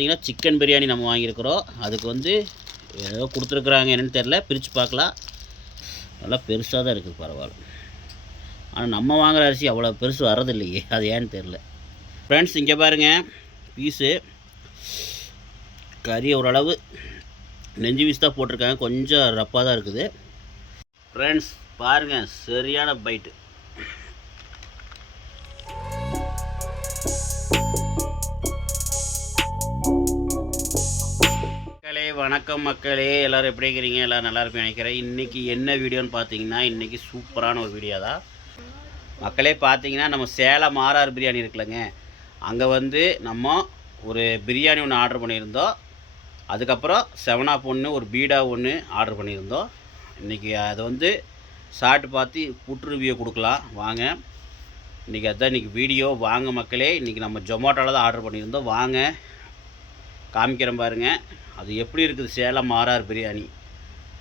பார்த்தீங்கன்னா சிக்கன் பிரியாணி நம்ம வாங்கியிருக்கிறோம். அதுக்கு வந்து ஏதோ கொடுத்துருக்குறாங்க, என்னென்னு தெரில. பிரித்து பார்க்கலாம். நல்லா பெருசாக தான் இருக்குது, பரவாயில்ல. ஆனால் நம்ம வாங்குகிற அரிசி அவ்வளோ பெருசு வரதில்லையே, அது ஏன்னு தெரில. ஃப்ரெண்ட்ஸ், இங்கே பாருங்கள், பீஸு கறி ஓரளவு நெஞ்சு பீஸ் தான் போட்டிருக்காங்க, கொஞ்சம் ரப்பாக தான் இருக்குது. ஃப்ரெண்ட்ஸ் பாருங்கள், சரியான பைட்டு. வணக்கம் மக்களே, எல்லோரும் எப்படி இருக்கிறீங்க? எல்லோரும் நல்லா இருப்பேன் நினைக்கிறேன். இன்றைக்கி என்ன வீடியோன்னு பார்த்தீங்கன்னா, இன்றைக்கி சூப்பரான ஒரு வீடியோ தான் மக்களே. பார்த்தீங்கன்னா, நம்ம சேலம் ஆர்ஆர் பிரியாணி இருக்குல்லங்க, அங்கே வந்து நம்ம ஒரு பிரியாணி ஒன்று ஆர்டர் பண்ணியிருந்தோம். அதுக்கப்புறம் 7up ஒன்று, ஒரு பீடா ஒன்று ஆர்டர் பண்ணியிருந்தோம். இன்றைக்கி அதை வந்து சாப்பிட்டு பார்த்து புட்டு ரிவ்யூ கொடுக்கலாம் வாங்க. இன்றைக்கி அதுதான் இன்றைக்கி வீடியோ. வாங்க மக்களே, இன்றைக்கி நம்ம ஜொமேட்டோவில் தான் ஆர்டர் பண்ணியிருந்தோம். வாங்க காமிக்கிறேன் பாருங்கள், அது எப்படி இருக்குது சேலம் ஆர்ஆர் பிரியாணி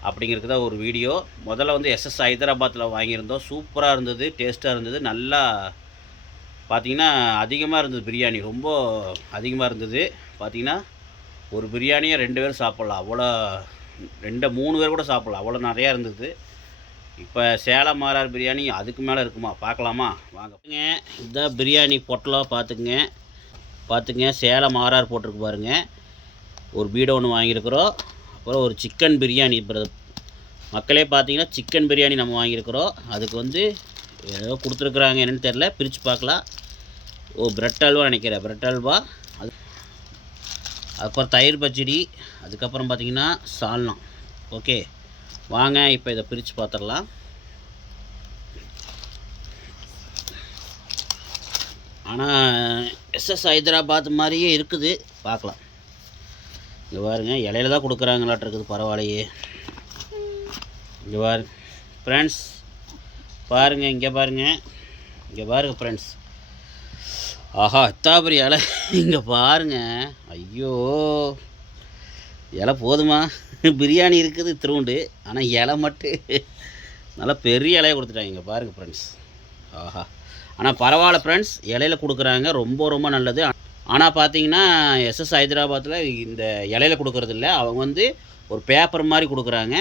அப்படிங்கிறது தான் ஒரு வீடியோ. முதல்ல வந்து எஸ்எஸ் ஹைதராபாத்தில் வாங்கியிருந்தோம். சூப்பராக இருந்தது, டேஸ்ட்டாக இருந்தது. நல்லா பார்த்திங்கன்னா அதிகமாக இருந்தது பிரியாணி, ரொம்ப அதிகமாக இருந்தது. பார்த்திங்கன்னா ஒரு பிரியாணியை 2 பேர் சாப்பிட்லாம், அவ்வளோ 2-3 பேர் கூட சாப்பிட்லாம், அவ்வளோ நிறையா இருந்தது. இப்போ சேலம் ஆர்ஆர் பிரியாணி அதுக்கு மேலே இருக்குமா, பார்க்கலாமா வாங்க. இதுதான் பிரியாணி பொட்டலம், பார்த்துங்க சேலம் ஆர்ஆர் போட்டிருக்கு பாருங்கள். ஒரு பீடோ ஒன்று வாங்கியிருக்கிறோம். அப்புறம் ஒரு சிக்கன் பிரியாணி மக்களே. பார்த்தீங்கன்னா சிக்கன் பிரியாணி நம்ம வாங்கியிருக்கிறோம். அதுக்கு வந்து ஏதோ கொடுத்துருக்குறாங்க, என்னென்னு தெரில. பிரித்து பார்க்கலாம். பிரெட் அல்வா நினைக்கிறேன், பிரெட் அல்வா. அதுக்கப்புறம் தயிர் பச்சடி, அதுக்கப்புறம் பார்த்திங்கன்னா சால்னா. ஓகே வாங்க, இப்போ இதை பிரித்து பார்த்துடலாம். ஆனால் எஸ்எஸ் ஹைதராபாத் மாதிரியே இருக்குது, பார்க்கலாம். இங்கே பாருங்க, இலையில தான் கொடுக்குறாங்களாட்டு இருக்குது, பரவாயில்லையே. இங்கே பாருங்க ஃப்ரெண்ட்ஸ், பாருங்கள், இங்கே பாருங்கள் ஃப்ரெண்ட்ஸ். ஆஹா, எத்தாபரி இலை இங்கே பாருங்கள். ஐயோ, இலை போதுமா? பிரியாணி இருக்குது திருவுண்டு, ஆனால் இலை மட்டும் நல்லா பெரிய இலையை கொடுத்துட்டாங்க. இங்கே பாருங்கள் ஃப்ரெண்ட்ஸ். ஆஹா, ஆனால் பரவாயில்ல ஃப்ரெண்ட்ஸ், இலையில கொடுக்குறாங்க, ரொம்ப ரொம்ப நல்லது. ஆனால் பார்த்தீங்கன்னா எஸ்எஸ் ஹைதராபாத்தில் இந்த இலையில கொடுக்குறதில்ல, அவங்க வந்து ஒரு பேப்பர் மாதிரி கொடுக்குறாங்க.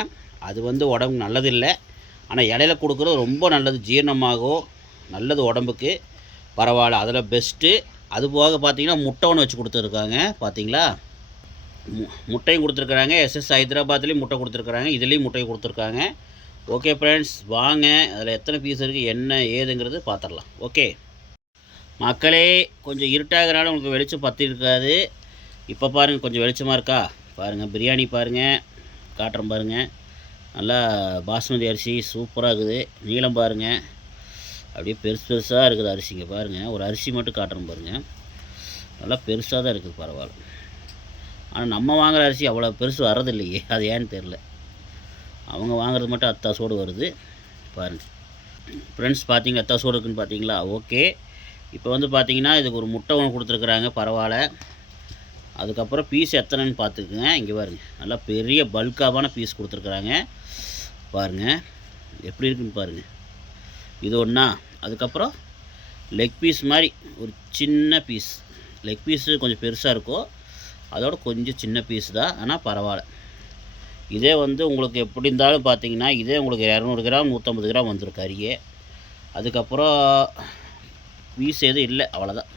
அது வந்து உடம்புக்கு நல்லதில்லை. ஆனால் இலையில கொடுக்குறது ரொம்ப நல்லது, ஜீரணமாகும், நல்லது உடம்புக்கு, பரவாயில்ல. அதில் பெஸ்ட்டு. அது போக பார்த்தீங்கன்னா முட்டை ஒன்று வச்சு கொடுத்துருக்காங்க, பார்த்தீங்களா? முட்டையும் கொடுத்துருக்குறாங்க. எஸ்எஸ் ஹைதராபாத்லேயும் முட்டை கொடுத்துருக்குறாங்க, இதுலேயும் முட்டையும் கொடுத்துருக்காங்க. ஓகே ஃப்ரெண்ட்ஸ், வாங்க அதில் எத்தனை பீஸ் இருக்குது என்ன ஏதுங்கிறது பார்த்துடலாம். ஓகே மக்களே, கொஞ்சம் இருட்டாகிறனால உங்களுக்கு வெளிச்சம் பற்றி இருக்காது. இப்போ பாருங்கள், கொஞ்சம் வெளிச்சமாக இருக்கா பாருங்கள். பிரியாணி பாருங்கள், காட்டுறேன் பாருங்கள். நல்லா பாஸ்மதி அரிசி சூப்பராக இருக்குது. நீளம் பாருங்கள், அப்படியே பெருசாக இருக்குது அரிசிங்க பாருங்கள். ஒரு அரிசி மட்டும் காட்டுறேன் பாருங்கள், நல்லா பெருசாக தான் இருக்குது, பரவாயில்ல. ஆனால் நம்ம வாங்குகிற அரிசி அவ்வளோ பெருசு வரதில்லையே, அது ஏன்னு தெரில. அவங்க வாங்குறது மட்டும் அத்தாசோடு வருது பாருங்கள் ஃப்ரெண்ட்ஸ். பார்த்தீங்க அத்தாசோடு இருக்குதுன்னு பார்த்தீங்களா? ஓகே, இப்போ வந்து பார்த்தீங்கன்னா இதுக்கு ஒரு முட்டை ஒன்று கொடுத்துருக்குறாங்க, பரவாயில்ல. அதுக்கப்புறம் பீஸ் எத்தனைன்னு பார்த்துக்குங்க. இங்கே பாருங்கள், நல்லா பெரிய பல்காவான பீஸ் கொடுத்துருக்குறாங்க பாருங்கள், எப்படி இருக்குன்னு பாருங்கள். இது ஒன்றா. அதுக்கப்புறம் லெக் பீஸ் மாதிரி ஒரு சின்ன பீஸ், லெக் பீஸு கொஞ்சம் பெருசாக இருக்கும், அதோட கொஞ்சம் சின்ன பீஸ் தான், ஆனால் பரவாயில்ல. இதே வந்து உங்களுக்கு எப்படி இருந்தாலும் பார்த்தீங்கன்னா இதே உங்களுக்கு 200 கிராம் 150 கிராம் வந்துடும் கறியே. அதுக்கப்புறம் பீஸ் எதுவும் இல்லை, அவ்வளோதான்.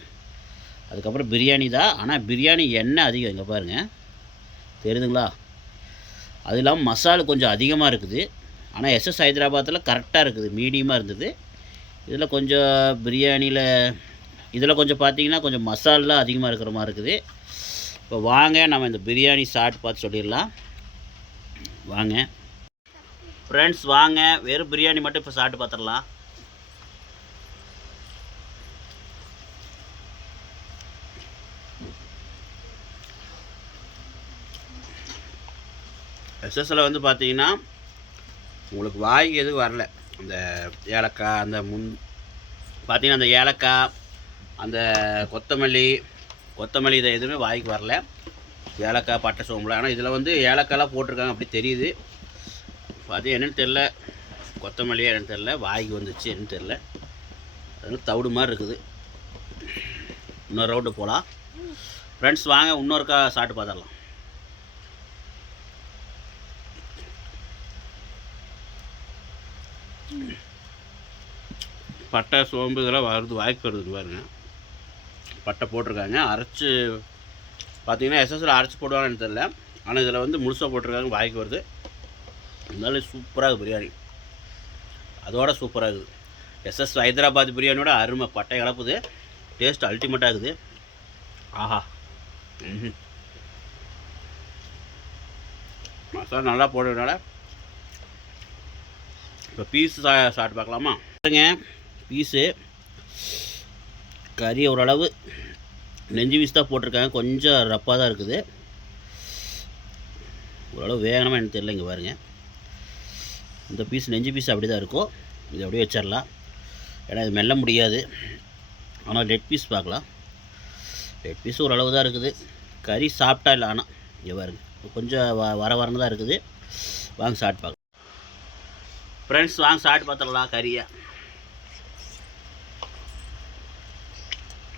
அதுக்கப்புறம் பிரியாணி தான், ஆனால் பிரியாணி எண்ணெய் அதிகம், இங்கே பாருங்கள், தெரியுதுங்களா? அது இல்லாமல் மசாலா கொஞ்சம் அதிகமாக இருக்குது. ஆனால் எஸ்எஸ் ஹைதராபாத்தில் கரெக்டாக இருக்குது, மீடியமாக இருந்தது. இதில் கொஞ்சம் பிரியாணியில் இதில் கொஞ்சம் பார்த்தீங்கன்னா கொஞ்சம் மசாலா அதிகமாக இருக்கிற மாதிரி இருக்குது. இப்போ வாங்க நம்ம இந்த பிரியாணி சாப்பிட்டு பார்த்து சொல்லிடலாம் வாங்க ஃப்ரெண்ட்ஸ். வாங்க வெறும் பிரியாணி மட்டும் இப்போ சாப்பிட்டு பார்த்துடலாம். எஸ்எஸ்ஸில் வந்து பார்த்தீங்கன்னா உங்களுக்கு வாய்க்கு எதுவும் வரல. அந்த ஏலக்காய், அந்த பார்த்தீங்கன்னா அந்த ஏலக்காய், அந்த கொத்தமல்லி இதை எதுவுமே வாய்க்கு வரல. ஏலக்காய், பட்டை, சோம்பு. ஆனால் இதில் வந்து ஏலக்காய்லாம் போட்டிருக்காங்க, அப்படி தெரியுது. அது என்னென்னு தெரில, கொத்தமல்லியாக என்னென்னு தெரில, வாய்க்கு வந்துச்சு என்னென்னு தெரில. அதனால் தவிடு மாதிரி இருக்குது. இன்னொரு ரவுண்டு போகலாம். ஃப்ரெண்ட்ஸ் வாங்க இன்னொருக்கா சாப்பிட்டு பார்த்துடலாம். பட்டை சோம்பு இதெல்லாம் வருது, வாய்க்கு வருது பாருங்க. பட்டை போட்டிருக்காங்க, அரைச்சி பார்த்தீங்கன்னா எஸ்எஸ்சில் அரைச்சி போடுவாங்கன்னு தெரியல, ஆனால் இதில் வந்து முழுசாக போட்டிருக்காங்க, வாய்க்கு வருது. இருந்தாலும் சூப்பராக பிரியாணி, அதோட சூப்பராக இருக்குது. எஸ்எஸ் ஹைதராபாத் பிரியாணியோட அருமை, பட்டை கலப்புது, டேஸ்ட் அல்டிமேட்டாக இருக்குது. ஆஹா, மசாலா நல்லா போடுறதுனால இப்போ பீஸு சாப்பிட்டு பார்க்கலாமா? பாருங்க, பீஸு கறி ஓரளவு நெஞ்சு பீஸ் தான் போட்டிருக்காங்க, கொஞ்சம் ரப்பாக தான் இருக்குது, ஓரளவு வேகணுமா எனக்கு தெரியல. இங்கே பாருங்க, இந்த பீஸ் நெஞ்சு பீஸ் அப்படி தான் இருக்கும், இது அப்படியே வச்சிடலாம், ஏன்னா இது மெல்ல முடியாது. ஆனால் லெக் பீஸ் பார்க்கலாம், லெக் பீஸ் ஓரளவு தான் இருக்குது, கறி சாப்பிட்டா இல்லை. ஆனால் இங்கே பாருங்க, கொஞ்சம் வரன்னு தான் இருக்குது. வாங்க சாப்பிட்டு பார்க்கலாம் ஃப்ரெண்ட்ஸ், வாங்க சாப்பிட்டு பார்த்துடலாம் கறியை.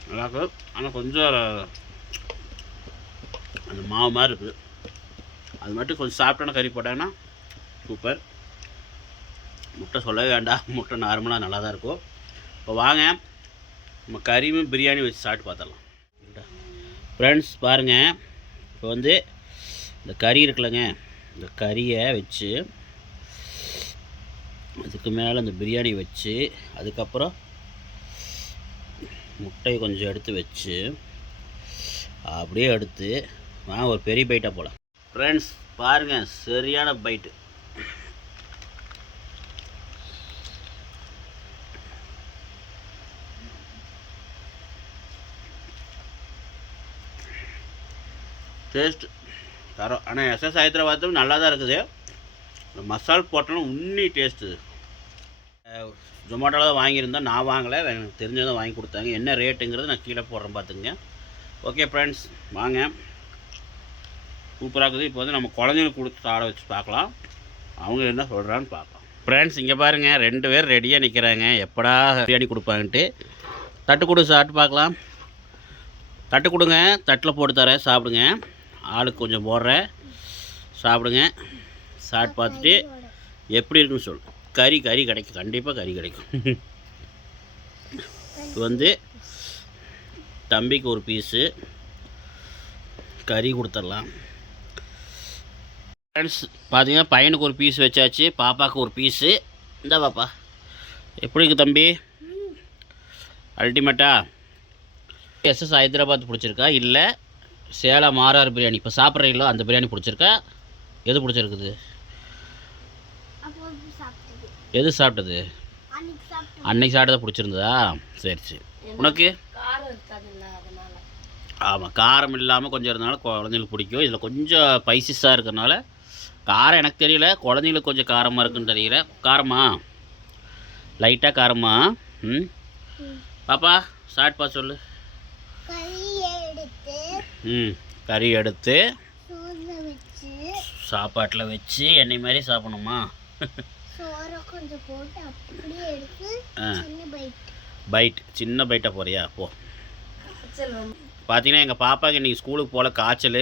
நல்லாயிருக்கு, ஆனால் கொஞ்சம் அந்த மாவு மாதிரி இருக்குது, அது மட்டும் கொஞ்சம் சாப்பிட்டோன்னா கறி போட்டாங்கன்னா சூப்பர். முட்டை சொல்லவே வேண்டாம், முட்டை நார்மலாக நல்லா தான் இருக்கும். இப்போ வாங்க நம்ம கறியும் பிரியாணி வச்சு சாப்பிட்டு பார்த்துடலாம் ஃப்ரெண்ட்ஸ். பாருங்கள், இப்போ வந்து இந்த கறி இருக்குல்லங்க, இந்த கறியை வச்சு அதுக்கு மேலே இந்த பிரியாணி வச்சு, அதுக்கப்புறம் முட்டையை கொஞ்சம் எடுத்து வச்சு அப்படியே எடுத்து வாங்க ஒரு பெரிய பைட்டாக போகலாம் ஃப்ரெண்ட்ஸ். பாருங்கள், சரியான பைட்டு. டேஸ்ட் தரோம், ஆனால் எஸ்எஸ் ஹைதராபாத்தும் நல்லா தான் இருக்குது. இந்த மசால் போட்டாலும் உன்னி டேஸ்ட்டு. ஜொமேட்டோவில் தான் வாங்கியிருந்தேன், நான் வாங்கலை, எனக்கு தெரிஞ்சதான் வாங்கி கொடுத்தாங்க. என்ன ரேட்டுங்கிறது நான் கீழே போடுறேன் பார்த்துங்க. ஓகே ஃப்ரெண்ட்ஸ், வாங்க, சூப்பராக இருக்குது. இப்போ வந்து நம்ம குழந்தைங்களுக்கு கொடுத்து சாப்பிட வச்சு பார்க்கலாம், அவங்க என்ன சொல்கிறான்னு பார்க்கலாம் ஃப்ரெண்ட்ஸ். இங்கே பாருங்கள், 2 பேர் ரெடியாக நிற்கிறாங்க, எப்படா பிரியாணி கொடுப்பாங்கன்ட்டு. தட்டு கொடு, சாப்பிட்டு பார்க்கலாம். தட்டு கொடுங்க, தட்டில் போட்டு தரேன், சாப்பிடுங்க. ஆளுக்கு கொஞ்சம் போடுறேன், சாப்பிடுங்க. சாப்பிட்டு பார்த்துட்டு எப்படி இருக்குன்னு சொல்லு. கறி கிடைக்கும், கண்டிப்பாக கறி கிடைக்கும். இது வந்து தம்பிக்கு ஒரு பீஸு கறி கொடுத்துடலாம் ஃப்ரெண்ட்ஸ். பார்த்தீங்கன்னா பையனுக்கு ஒரு பீஸ் வச்சாச்சு, பாப்பாவுக்கு ஒரு பீஸு. இந்த பாப்பா எப்படி இருக்குது தம்பி? அல்டிமேட்டா? எஸ்எஸ் ஹைதராபாத் பிடிச்சிருக்கா, இல்லை சேலம் ஆர்ஆர் பிரியாணி இப்போ சாப்பிட்றீங்களோ அந்த பிரியாணி பிடிச்சிருக்கா? எது பிடிச்சிருக்குது? எது சாப்பிட்டது? அன்னைக்கு சாப்பிட்டதை பிடிச்சிருந்ததா? சரி சரி. உனக்கு? ஆமாம், காரம் இல்லாமல் கொஞ்சம் இருந்தனால குழந்தைங்களுக்கு பிடிக்கும். இதில் கொஞ்சம் ஸ்பைசஸாக இருக்கிறனால காரம் எனக்கு தெரியல, குழந்தைங்களுக்கு கொஞ்சம் காரமாக இருக்குன்னு தெரியல. காரமா? லைட்டாக காரமா? பாப்பா சாப்பிட்பா சொல்லு. கறி எடுத்து சாப்பாட்டில் வச்சு எண்ணெய் மாதிரி சாப்பிடணுமா? பைட், சின்ன பைட்டாக போறியா? போ. பார்த்தீங்கன்னா எங்கள் பாப்பாவுக்கு இன்றைக்கி ஸ்கூலுக்கு போகல, காய்ச்சல்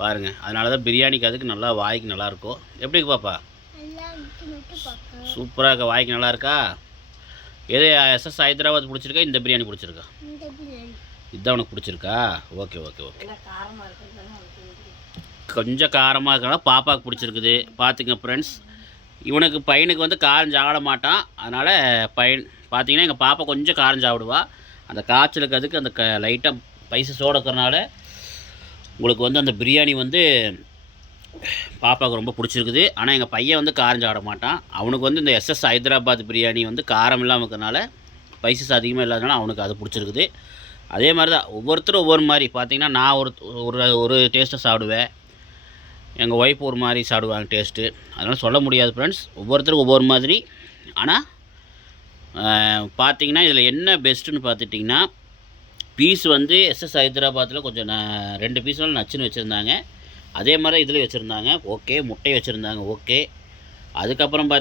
பாருங்கள், அதனால தான் பிரியாணிக்கு அதுக்கு நல்லா வாய்க்கு நல்லாயிருக்கும். எப்படி பாப்பா? சூப்பராக இருக்கா, வாய்க்கு நல்லா இருக்கா? எது எஸ்எஸ் ஹைதராபாத் பிடிச்சிருக்கா, இந்த பிரியாணி பிடிச்சிருக்கா? இதுதான் உனக்கு பிடிச்சிருக்கா? Okay okay okay. கொஞ்சம் காரமாக இருக்கனால பாப்பாவுக்கு பிடிச்சிருக்குது. பார்த்துங்க ஃப்ரெண்ட்ஸ், இவனுக்கு பையனுக்கு வந்து காரம் சாப்பிட மாட்டான், அதனால் பையன் பார்த்தீங்கன்னா எங்கள் பாப்பா கொஞ்சம் காரம் சாப்பிடுவா. அந்த காய்ச்சலுக்கு அதுக்கு அந்த லைட்டாக ஸ்பைசஸோடு இருக்கிறனால உங்களுக்கு வந்து அந்த பிரியாணி வந்து பாப்பாவுக்கு ரொம்ப பிடிச்சிருக்குது. ஆனால் எங்கள் பையன் வந்து காரம் சாப்பிட மாட்டான், அவனுக்கு வந்து இந்த எஸ்எஸ் ஹைதராபாத் பிரியாணி வந்து காரம் இல்லாமல் இருக்கிறனால, ஸ்பைசஸ் அதிகமாக இல்லாதனால அவனுக்கு அது பிடிச்சிருக்குது. அதே மாதிரி தான் ஒவ்வொருத்தரும் ஒவ்வொரு மாதிரி. பார்த்திங்கன்னா நான் ஒரு டேஸ்ட்டை சாப்பிடுவேன், எங்கள் ஒய்ஃப் ஒரு மாதிரி சாப்பிடுவாங்க டேஸ்ட்டு, அதனால் சொல்ல முடியாது ஃப்ரெண்ட்ஸ், ஒவ்வொருத்தருக்கும் ஒவ்வொரு மாதிரி. ஆனால் பார்த்திங்கன்னா இதில் என்ன பெஸ்ட்டுன்னு பார்த்துட்டிங்கன்னா, பீஸ் வந்து எஸ்எஸ் ஹைதராபாத்தில் கொஞ்சம் 2 பீஸ்னாலும் நச்சுன்னு வச்சுருந்தாங்க, அதே மாதிரி இதில் வச்சுருந்தாங்க. ஓகே, முட்டை வச்சுருந்தாங்க. ஓகே, அதுக்கப்புறம்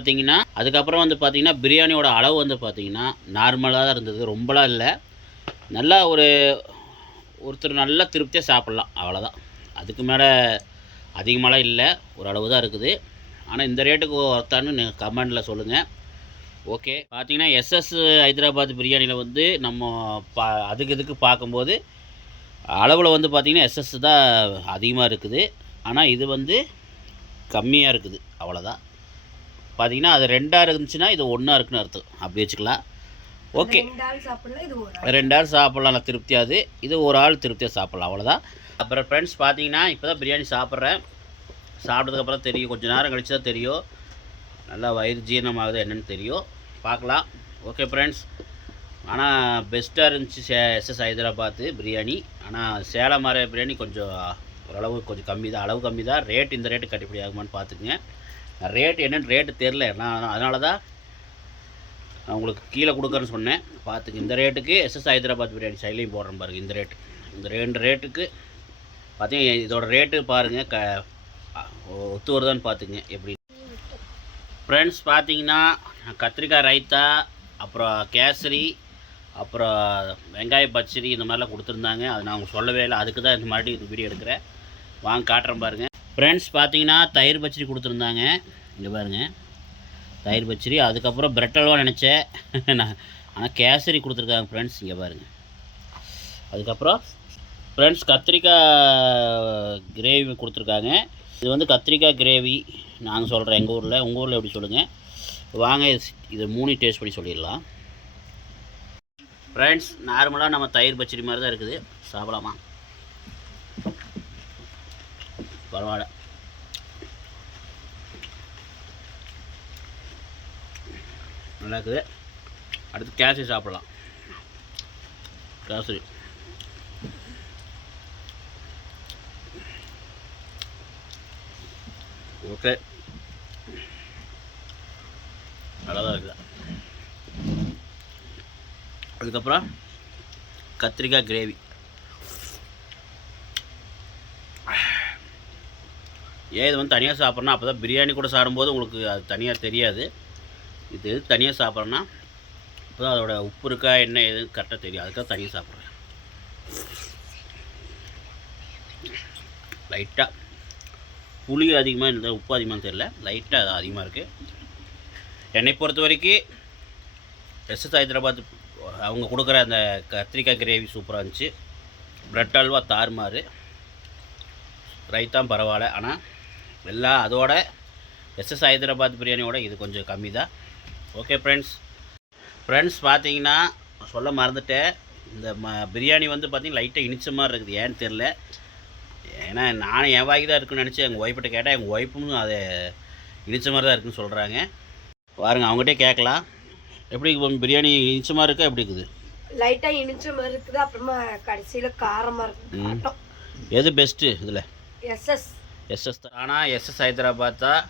வந்து பார்த்திங்கன்னா பிரியாணியோட அளவு வந்து பார்த்திங்கன்னா நார்மலாக தான் இருந்தது, ரொம்பலாம் இல்லை. நல்லா ஒருத்தர் நல்லா திருப்தியாக சாப்பிட்லாம், அவ்வளோதான். அதுக்கு மேலே அதிகமாகலாம் இல்லை, ஓரளவு தான் இருக்குது. ஆனால் இந்த ரேட்டுக்கு ஒருத்தான்னு கமெண்டில் சொல்லுங்கள். ஓகே, பார்த்தீங்கன்னா எஸ்எஸ் ஹைதராபாத் பிரியாணியில் வந்து நம்ம அதுக்கு இதுக்கு பார்க்கும்போது அளவில் வந்து பார்த்திங்கன்னா எஸ்எஸ் தான் அதிகமாக இருக்குது. ஆனால் இது வந்து கம்மியாக இருக்குது, அவ்வளோதான். பார்த்திங்கன்னா அது 2ஆக இருந்துச்சுன்னா இது 1ஆக இருக்குன்னு அர்த்தம், அப்படி வச்சுக்கலாம். ஓகே, 2 ஆள் சாப்பிட்லாம் நல்லா திருப்தியாது, இது ஒரு ஆள் திருப்தியாக சாப்பிட்லாம், அவ்வளோதான். அப்புறம் ஃப்ரெண்ட்ஸ் பார்த்தீங்கன்னா இப்போ தான் பிரியாணி சாப்பிட்றேன். சாப்பிட்டதுக்கப்புறம் தெரியும், கொஞ்சம் நேரம் கழிச்சு தான் தெரியும் நல்லா வயிறு ஜீரணமாகுது என்னென்னு தெரியும், பார்க்கலாம். ஓகே ஃப்ரெண்ட்ஸ், ஆனால் பெஸ்ட்டாக இருந்துச்சு எஸ்எஸ் ஹைதராபாத் பிரியாணி. ஆனால் சேலம் மாற பிரியாணி கொஞ்சம் ஓரளவு கொஞ்சம் கம்மி தான், அளவு கம்மி தான். ரேட் இந்த ரேட்டு கட்டுப்படி ஆகுமான்னு பார்த்துக்குங்க. ரேட்டு என்னென்னு ரேட்டு தெரில, நான் அதனால தான் நான் உங்களுக்கு கீழே கொடுக்குறேன்னு சொன்னேன். பார்த்துக்கு இந்த ரேட்டுக்கு எஸ்எஸ் ஹைதராபாத் பிரியாணி சைட்லையும் போடுறேன் பாருங்கள். இந்த ரேட்டு, இந்த 2 ரேட்டுக்கு பார்த்தீங்கன்னா இதோட ரேட்டு பாருங்கள், ஒத்து வருதான்னு பார்த்துங்க எப்படி. ஃப்ரெண்ட்ஸ் பார்த்தீங்கன்னா கத்திரிக்காய் ரைத்தா, அப்புறம் கேசரி, அப்புறம் வெங்காய பச்சடி இந்த மாதிரிலாம் கொடுத்துருந்தாங்க. அது நான் அவங்க சொல்லவே இல்லை, அதுக்கு தான் இந்த மாதிரி இந்த வீடியோ எடுக்கிறேன். வாங்க காட்டுறேன் பாருங்கள். ஃப்ரெண்ட்ஸ் பார்த்தீங்கன்னா தயிர் பச்சடி கொடுத்துருந்தாங்க, இங்கே பாருங்கள் தயிர் பச்சடி. அதுக்கப்புறம் பிரெட் அல்வா நினச்சேன் நான், ஆனால் கேசரி கொடுத்துருக்காங்க ஃப்ரெண்ட்ஸ், இங்கே பாருங்கள். அதுக்கப்புறம் ஃப்ரெண்ட்ஸ் கத்திரிக்காய் கிரேவி கொடுத்துருக்காங்க. இது வந்து கத்திரிக்காய் கிரேவி நாங்கள் சொல்கிறேன் எங்கள் ஊரில், உங்கள் ஊரில் எப்படி சொல்லுங்கள். வாங்க இது 3 டேஸ்ட் பண்ணி சொல்லிடலாம். ஃப்ரெண்ட்ஸ் நார்மலாக நம்ம தயிர் பச்சடி மாதிரி தான் இருக்குது, சாப்பிடலாமா? பரவாயில்ல, நல்லா இருக்குது. அடுத்து கேசரி சாப்பிட்லாம். கேசரி ஓகே, நல்லா தான் இருக்குது. அதுக்கப்புறம் கத்திரிக்காய் கிரேவி, இது வந்து தனியாக சாப்பிட்றேன்னா அப்போ தான் பிரியாணி கூட சாப்பிடும்போது உங்களுக்கு அது தனியாக தெரியாது. இது தனியாக சாப்பிட்றேன்னா அப்போ தான் அதோட உப்பு இருக்கா என்ன எதுன்னு கரெக்டாக தெரியும், அதுக்காக தனியாக சாப்பிட்றேன். லைட்டாக புளி அதிகமாக இல்லை, உப்பு அதிகமாக தெரியல, லைட்டாக அது அதிகமாக இருக்குது. என்னை பொறுத்த வரைக்கும் எஸ்எஸ் ஹைதராபாத் அவங்க கொடுக்குற அந்த கத்திரிக்காய் கிரேவி சூப்பராக இருந்துச்சு. பிரெட் அல்வா தாறுமாறு, ரைத்தான் பரவாயில்ல. ஆனால் எல்லாம் அதோட எஸ்எஸ் ஹைதராபாத் பிரியாணியோட இது கொஞ்சம் கம்மி தான். ஓகே ஃப்ரெண்ட்ஸ் பார்த்தீங்கன்னா சொல்ல மறந்துட்டேன், இந்த பிரியாணி வந்து பார்த்திங்கன்னா லைட்டாக இனிச்ச மாதிரி இருக்குது, ஏன்னு தெரில. ஏன்னா நானும் என் வாய்க்கு தான் இருக்குன்னு நினச்சி எங்கள் ஒய்ஃப்கிட்ட கேட்டால் எங்கள் ஒய்ஃபும் அதை இனிச்ச மாதிரி தான் இருக்குதுன்னு சொல்கிறாங்க. பாருங்க அவங்ககிட்டே கேட்கலாம், எப்படி பிரியாணி இனிச்ச மாதிரி இருக்கா, எப்படி இருக்குது? லைட்டாக இனிச்ச மாதிரி இருக்குது, அப்புறமா கடைசியில் காரமாக இருக்குது. எது பெஸ்ட்டு இதில்? எஸ்எஸ் தான். ஆனால் எஸ்எஸ் ஹைதராபாத் தான்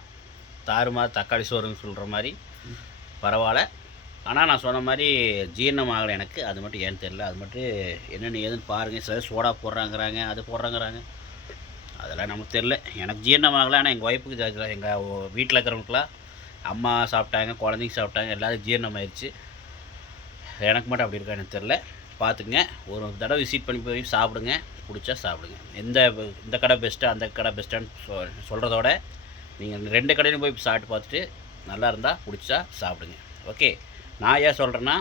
தாறுமாறு தக்காளி சோறுன்னு சொல்கிற மாதிரி பரவாயில்ல. ஆனால் நான் சொன்ன மாதிரி ஜீரணம் ஆகலை எனக்கு, அது மட்டும் ஏன்னு தெரில. அது மட்டும் என்னென்னு ஏதுன்னு பாருங்கள். சில சோடா போடுறாங்கிறாங்க, அது போடுறாங்கிறாங்க, அதெல்லாம் நமக்கு தெரில. எனக்கு ஜீரணம் ஆகலை. ஆனால் எங்கள் ஒய்ஃபுக்கு, எங்கள் வீட்டில் இருக்கிறவங்களுக்குலாம் அம்மா சாப்பிட்டாங்க, குழந்தைங்க சாப்பிட்டாங்க, எல்லாரும் ஜீரணம் ஆயிடுச்சு. எனக்கு மட்டும் அப்படி இருக்கா எனக்கு தெரில. பார்த்துங்க, ஒரு தடவை விசிட் பண்ணி போய் சாப்பிடுங்க, பிடிச்சா சாப்பிடுங்க. இந்த கடை பெஸ்ட்டாக அந்த கடை பெஸ்ட்டான்னு சொல்கிறதோட நீங்கள் 2 கடையிலும் போய் சாப்பிட்டு பார்த்துட்டு நல்லா இருந்தால் பிடிச்சா சாப்பிடுங்க. ஓகே, நான் ஏன் சொல்கிறேன்னா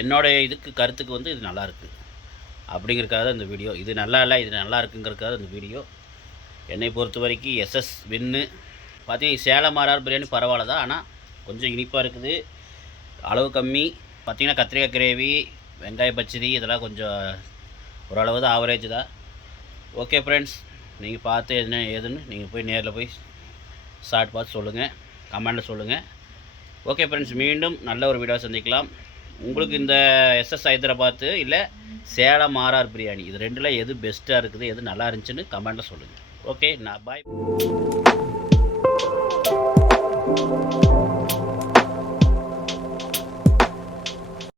என்னோடய இதுக்கு கருத்துக்கு வந்து இது நல்லாயிருக்கு அப்படிங்கிறதுக்காக தான் இந்த வீடியோ. இது நல்லா இல்லை, இது நல்லா இருக்குங்கிறதுக்காக இந்த வீடியோ. என்னை பொறுத்த வரைக்கும் எஸ்எஸ் வின்னு. பார்த்தீங்கன்னா சேலம் மாறார் பிரியாணி பரவாயில்ல தான், ஆனால் கொஞ்சம் இனிப்பாக இருக்குது, அளவு கம்மி. பார்த்திங்கன்னா கத்திரிக்காய் கிரேவி, வெங்காய பச்சடி இதெல்லாம் கொஞ்சம் ஓரளவு தான், ஆவரேஜ் தான். ஓகே ஃப்ரெண்ட்ஸ், நீங்கள் பார்த்து என்ன ஏதுன்னு நீங்கள் போய் நேரில் போய் சாப்பிட்டு பார்த்து சொல்லுங்கள், கமெண்டில் சொல்லுங்கள். ஓகே ஃப்ரெண்ட்ஸ், மீண்டும் நல்ல ஒரு வீடியோ சந்திக்கலாம். உங்களுக்கு இந்த எஸ்எஸ் ஹைதராபாத்து இல்லை சேலம் மாறார் பிரியாணி இது 2ல் எது பெஸ்ட்டாக இருக்குது, எது நல்லா இருந்துச்சுன்னு கமெண்டில் சொல்லுங்கள். ஓகே, நான் பாய்.